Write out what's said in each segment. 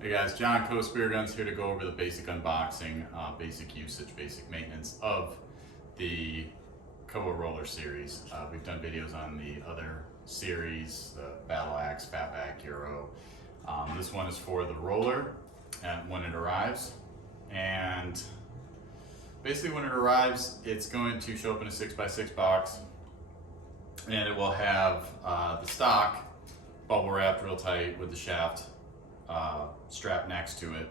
Hey guys, John, Koah Spear Guns here to go over the basic unboxing, basic usage, basic maintenance of the Koah Roller series. We've done videos on the other series, the Battle Axe, Fatback, Euro. This one is for the roller and when it arrives. And basically when it arrives, it's going to show up in a 6x6 box, and it will have the stock bubble wrapped real tight with the shaft strap next to it.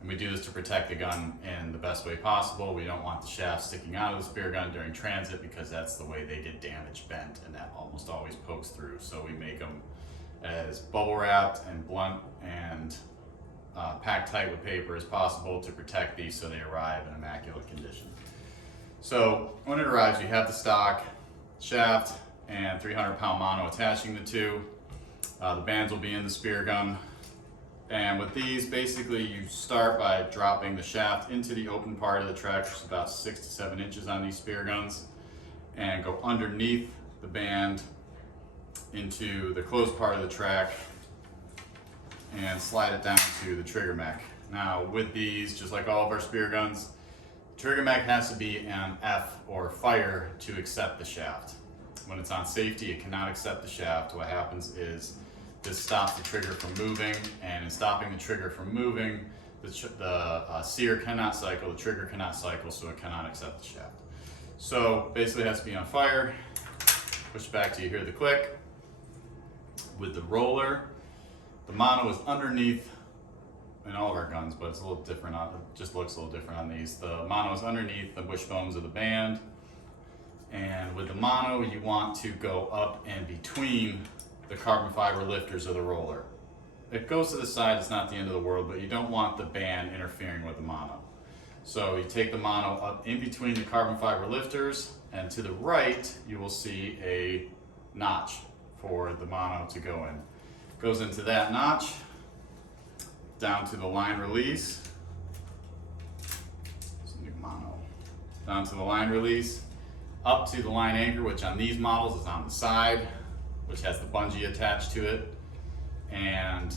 And we do this to protect the gun in the best way possible. We don't want the shaft sticking out of the spear gun during transit because that's the way they get damaged, bent, and that almost always pokes through. So we make them as bubble wrapped and blunt and packed tight with paper as possible to protect these so they arrive in immaculate condition. So when it arrives, you have the stock, shaft, and 300-pound mono attaching the two. The bands will be in the spear gun. And with these, basically you start by dropping the shaft into the open part of the track, which is about 6 to 7 inches on these spear guns, and go underneath the band into the closed part of the track and slide it down to the trigger mech. Now with these, just like all of our spear guns, the trigger mech has to be on F or fire to accept the shaft. When it's on safety, it cannot accept the shaft. What happens is this stops the trigger from moving, and in stopping the trigger from moving, the sear cannot cycle, the trigger cannot cycle, so it cannot accept the shaft. So basically it has to be on fire. Push back till you hear the click. With the roller, the mono is underneath in all of our guns, but it's a little different on, it just looks a little different on these. The mono is underneath the wishbones of the band, and with the mono you want to go up and between the carbon fiber lifters of the roller. It goes to the side, it's not the end of the world, but you don't want the band interfering with the mono. So you take the mono up in between the carbon fiber lifters, and to the right you will see a notch for the mono to go in. Goes into that notch, down to the line release. It's a new mono. Down to the line release, up to the line anchor, which on these models is on the side, which has the bungee attached to it. And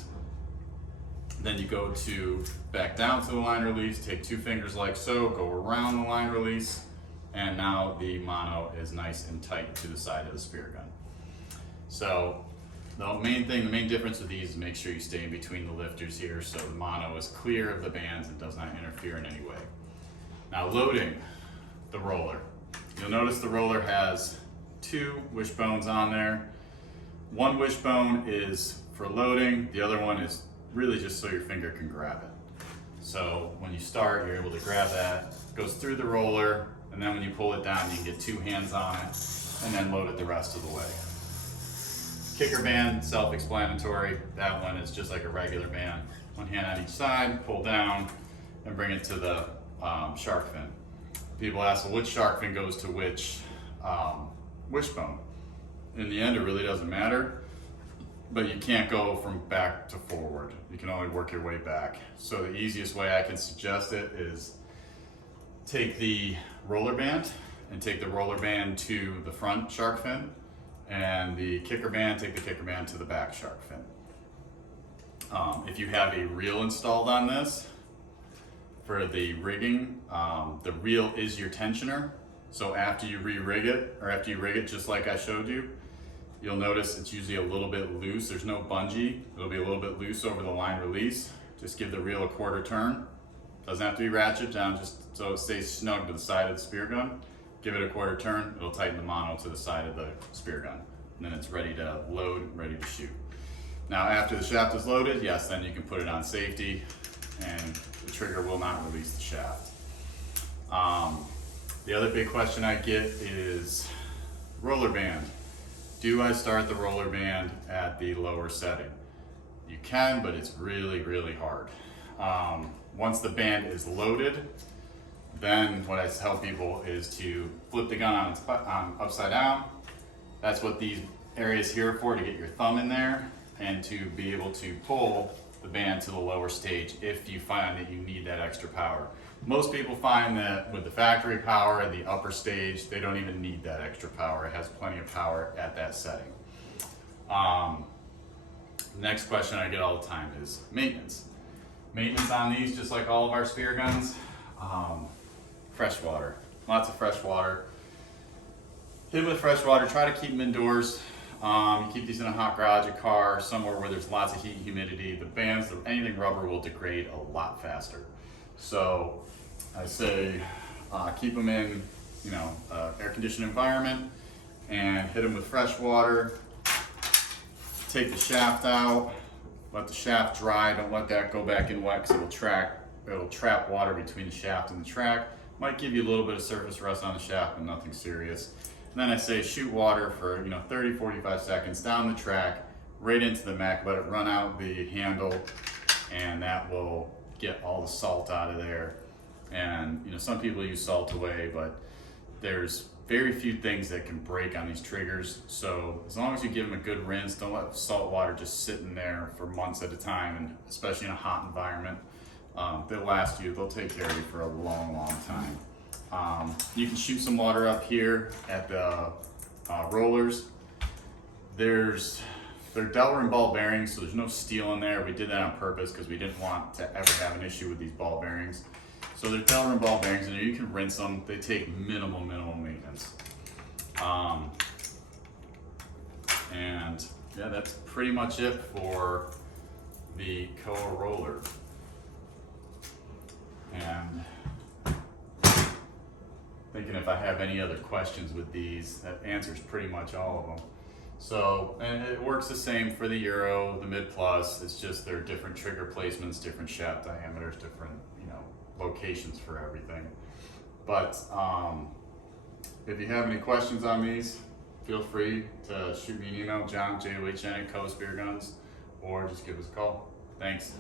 then you go to back down to the line release, take 2 fingers like so, go around the line release, and now the mono is nice and tight to the side of the spear gun. So the main difference with these is make sure you stay in between the lifters here so the mono is clear of the bands and does not interfere in any way. Now loading the roller. You'll notice the roller has 2 wishbones on there. One wishbone is for loading, the other one is really just so your finger can grab it. So when you start, you're able to grab that, it goes through the roller, and then when you pull it down, you can get 2 hands on it, and then load it the rest of the way. Kicker band, self-explanatory. That one is just like a regular band. 1 hand on each side, pull down, and bring it to the shark fin. People ask, well, which shark fin goes to which wishbone? In the end, it really doesn't matter, but you can't go from back to forward. You can only work your way back. So the easiest way I can suggest it is take the roller band and take the roller band to the front shark fin, and the kicker band, take the kicker band to the back shark fin. If you have a reel installed on this, for the rigging, the reel is your tensioner. So after you re-rig it, or after you rig it just like I showed you, you'll notice it's usually a little bit loose. There's no bungee. It'll be a little bit loose over the line release. Just give the reel a 1/4 turn. Doesn't have to be ratchet down, just so it stays snug to the side of the spear gun. Give it a 1/4 turn. It'll tighten the mono to the side of the spear gun. And then it's ready to load, ready to shoot. Now after the shaft is loaded, yes, then you can put it on safety and the trigger will not release the shaft. The other big question I get is roller band. Do I start the roller band at the lower setting? You can, but it's really, really hard. Once the band is loaded, then what I tell people is to flip the gun on upside down. That's what these areas here are for, to get your thumb in there and to be able to pull the band to the lower stage if you find that you need that extra power. Most people find that with the factory power and the upper stage, they don't even need that extra power. It has plenty of power at that setting. Next question I get all the time is maintenance. Maintenance on these, just like all of our spear guns, fresh water, lots of fresh water. Hit with fresh water, try to keep them indoors. You keep these in a hot garage, a car, somewhere where there's lots of heat and humidity. The bands, anything rubber will degrade a lot faster. So I say keep them in, air conditioned environment, and hit them with fresh water. Take the shaft out, let the shaft dry. Don't let that go back in wet, because it'll trap water between the shaft and the track. Might give you a little bit of surface rust on the shaft, but nothing serious. And then I say shoot water for 30-45 seconds down the track, right into the mech. Let it run out the handle, and that will get all the salt out of there. And some people use salt away, but there's very few things that can break on these triggers. So as long as you give them a good rinse, don't let salt water just sit in there for months at a time, and especially in a hot environment. They'll last you, they'll take care of you for a long, long time. You can shoot some water up here at the rollers. They're Delrin ball bearings, so there's no steel in there. We did that on purpose because we didn't want to ever have an issue with these ball bearings. So they're Delrin ball bearings, and you can rinse them. They take minimal maintenance. And yeah, that's pretty much it for the Koah Roller. And thinking if I have any other questions with these, that answers pretty much all of them. So, and it works the same for the Euro, the Mid Plus. It's just there are different trigger placements, different shaft diameters, different locations for everything. But if you have any questions on these, feel free to shoot me an email, John, John@Koah Spear Guns, or just give us a call. Thanks.